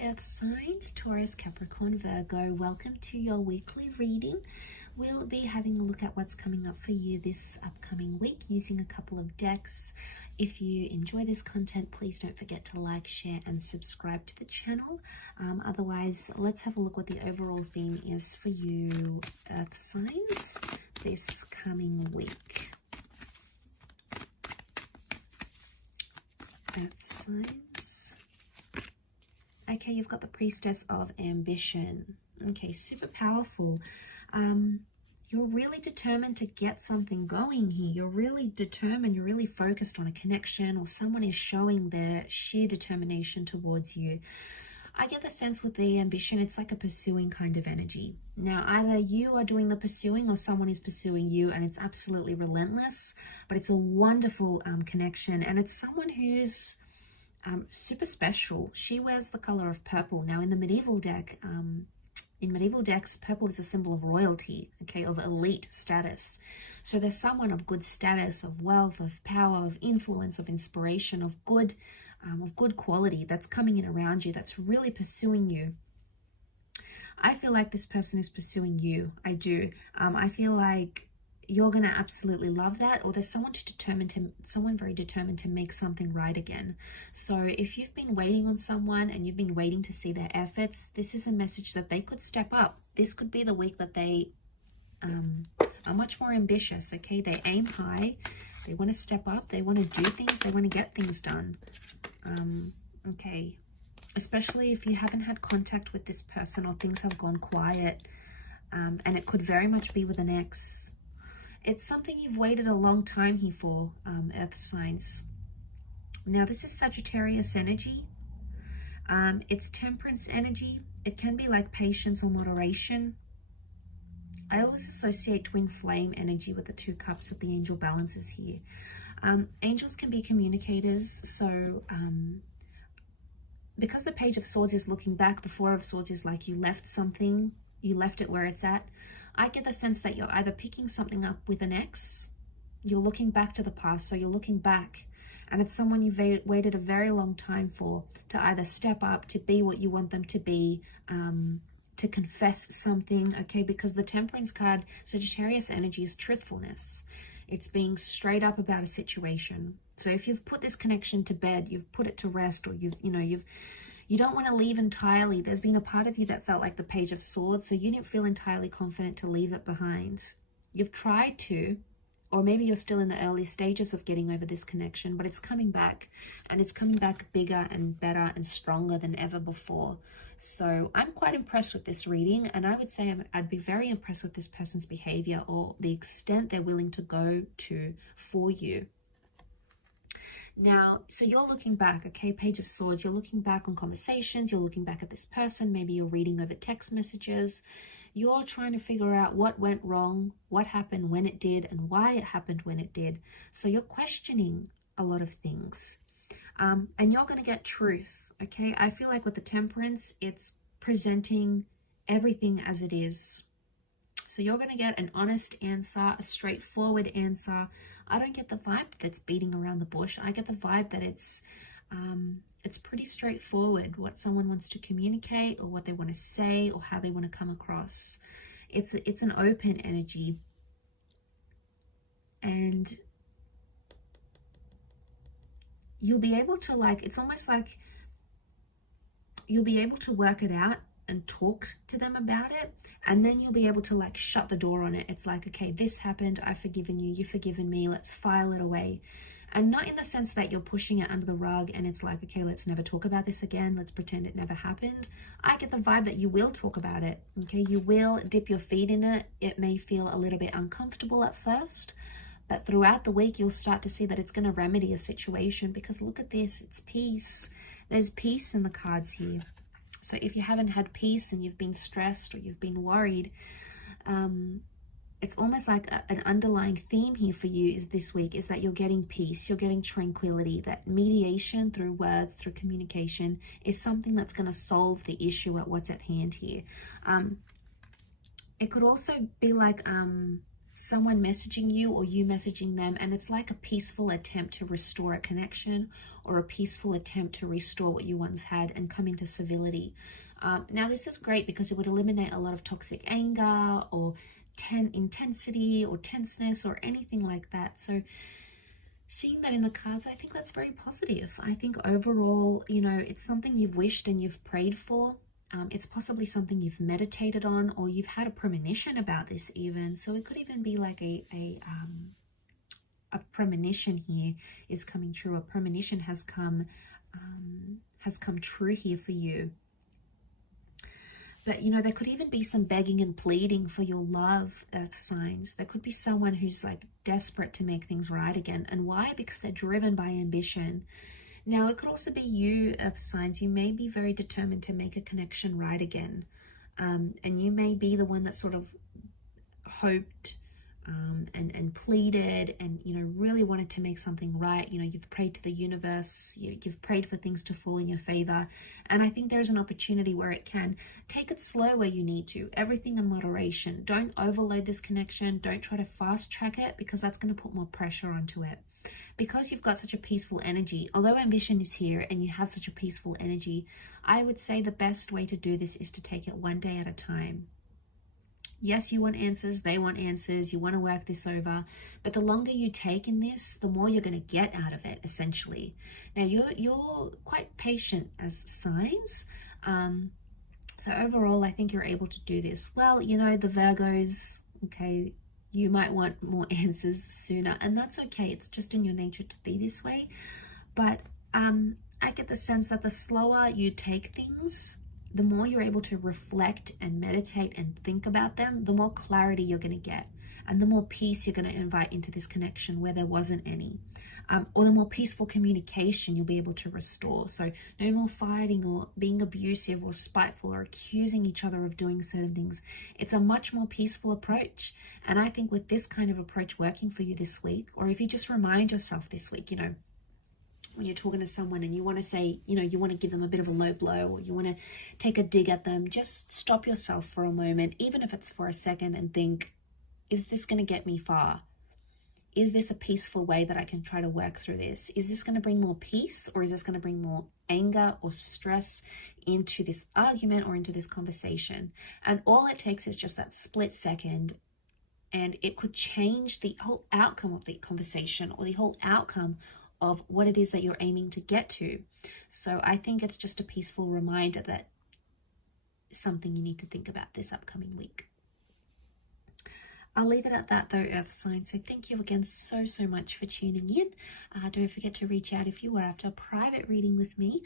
Hi Earth signs, Taurus, Capricorn, Virgo. Welcome to your weekly reading. We'll be having a look at what's coming up for you this upcoming week using a couple of decks. If you enjoy this content, please don't forget to like, share and subscribe to the channel. Otherwise, let's have a look what the overall theme is for you Earth signs this coming week. Earth signs. Okay, you've got the Priestess of Ambition. Okay, super powerful. You're really determined to get something going here. You're really determined, you're really focused on a connection, or someone is showing their sheer determination towards you. I get the sense with the ambition, it's like a pursuing kind of energy. Now, either you are doing the pursuing or someone is pursuing you, and it's absolutely relentless, but it's a wonderful connection, and it's someone who's super special. She wears the color of purple. Now, in the medieval deck, in medieval decks, purple is a symbol of royalty, okay, of elite status. So there's someone of good status, of wealth, of power, of influence, of inspiration, of good quality that's coming in around you, that's really pursuing you. I feel like this person is pursuing you. I do. I feel like you're going to absolutely love that, or there's someone very determined to make something right again. So if you've been waiting on someone and you've been waiting to see their efforts, this is a message that they could step up. This could be the week that they are much more ambitious, okay? They aim high, they want to step up, they want to do things, they want to get things done. Okay, especially if you haven't had contact with this person or things have gone quiet, and it could very much be with an ex. It's something you've waited a long time here for, Earth signs. Now, this is Sagittarius energy. It's Temperance energy. It can be like patience or moderation. I always associate twin flame energy with the 2 cups that the angel balances here. Angels can be communicators. So because the Page of Swords is looking back, the 4 of Swords is like you left something, you left it where it's at. I get the sense that you're either picking something up with an ex, you're looking back to the past, so you're looking back, and it's someone you've waited a very long time for to either step up, to be what you want them to be, to confess something, okay? Because the Temperance card, Sagittarius energy, is truthfulness. It's being straight up about a situation. So if you've put this connection to bed, you've put it to rest, or you don't want to leave entirely. There's been a part of you that felt like the Page of Swords, so you didn't feel entirely confident to leave it behind. You've tried to, or maybe you're still in the early stages of getting over this connection, but it's coming back, and it's coming back bigger and better and stronger than ever before. So I'm quite impressed with this reading, and I would say I'd be very impressed with this person's behavior or the extent they're willing to go to for you. Now, so you're looking back, okay, Page of Swords, you're looking back on conversations, you're looking back at this person, maybe you're reading over text messages, you're trying to figure out what went wrong, what happened when it did, and why it happened when it did. So you're questioning a lot of things, and you're going to get truth, okay? I feel like with the Temperance, it's presenting everything as it is. So you're going to get an honest answer, a straightforward answer. I don't get the vibe that's beating around the bush. I get the vibe that it's pretty straightforward what someone wants to communicate, or what they want to say, or how they want to come across. It's an open energy, and you'll be able to, like, it's almost like you'll be able to work it out and talk to them about it, and then you'll be able to, like, shut the door on it. It's like, okay, this happened, I've forgiven you, you've forgiven me, let's file it away. And not in the sense that you're pushing it under the rug and it's like, okay, let's never talk about this again, let's pretend it never happened. I get the vibe that you will talk about it, okay? You will dip your feet in it. It may feel a little bit uncomfortable at first, but throughout the week you'll start to see that it's going to remedy a situation, because look at this, it's peace. There's peace in the cards here. So if you haven't had peace and you've been stressed or you've been worried, it's almost like an underlying theme here for you is this week is that you're getting peace, you're getting tranquility, that mediation through words, through communication is something that's going to solve the issue at what's at hand here. It could also be like someone messaging you or you messaging them, and it's like a peaceful attempt to restore a connection or a peaceful attempt to restore what you once had and come into civility. Now, this is great because it would eliminate a lot of toxic anger or intensity or tenseness or anything like that. So seeing that in the cards, I think that's very positive. I think overall, you know, it's something you've wished and you've prayed for. It's possibly something you've meditated on, or you've had a premonition about this even. So it could even be like a premonition here is coming true. A premonition has come true here for you. But, you know, there could even be some begging and pleading for your love, earth signs. There could be someone who's like desperate to make things right again. And why? Because they're driven by ambition. Now, it could also be you, earth signs. You may be very determined to make a connection right again. And you may be the one that sort of hoped and pleaded and, you know, really wanted to make something right. You know, you've prayed to the universe, you've prayed for things to fall in your favor. And I think there's an opportunity where it can. Take it slow where you need to, everything in moderation. Don't overload this connection. Don't try to fast track it, because that's going to put more pressure onto it. Because you've got such a peaceful energy, although ambition is here and you have such a peaceful energy, I would say the best way to do this is to take it one day at a time. Yes, you want answers, they want answers, you want to work this over, but the longer you take in this, the more you're going to get out of it, essentially. Now, you're quite patient as signs, so overall, I think you're able to do this. Well, you know, the Virgos, okay, you might want more answers sooner, and that's okay. It's just in your nature to be this way. But I get the sense that the slower you take things, the more you're able to reflect and meditate and think about them, the more clarity you're going to get, and the more peace you're going to invite into this connection where there wasn't any, or the more peaceful communication you'll be able to restore. So no more fighting or being abusive or spiteful or accusing each other of doing certain things. It's a much more peaceful approach. And I think with this kind of approach working for you this week, or if you just remind yourself this week, you know, when you're talking to someone and you want to say, you know, you want to give them a bit of a low blow, or you want to take a dig at them, just stop yourself for a moment, even if it's for a second, and think, is this going to get me far? Is this a peaceful way that I can try to work through this? Is this going to bring more peace, or is this going to bring more anger or stress into this argument or into this conversation? And all it takes is just that split second, and it could change the whole outcome of the conversation or the whole outcome of what it is that you're aiming to get to. So I think it's just a peaceful reminder that something you need to think about this upcoming week. I'll leave it at that though, earth signs. So thank you again so much for tuning in. Don't forget to reach out if you are after a private reading with me.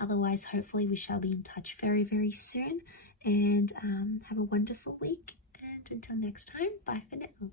Otherwise, hopefully we shall be in touch very soon. And have a wonderful week. And until next time, bye for now.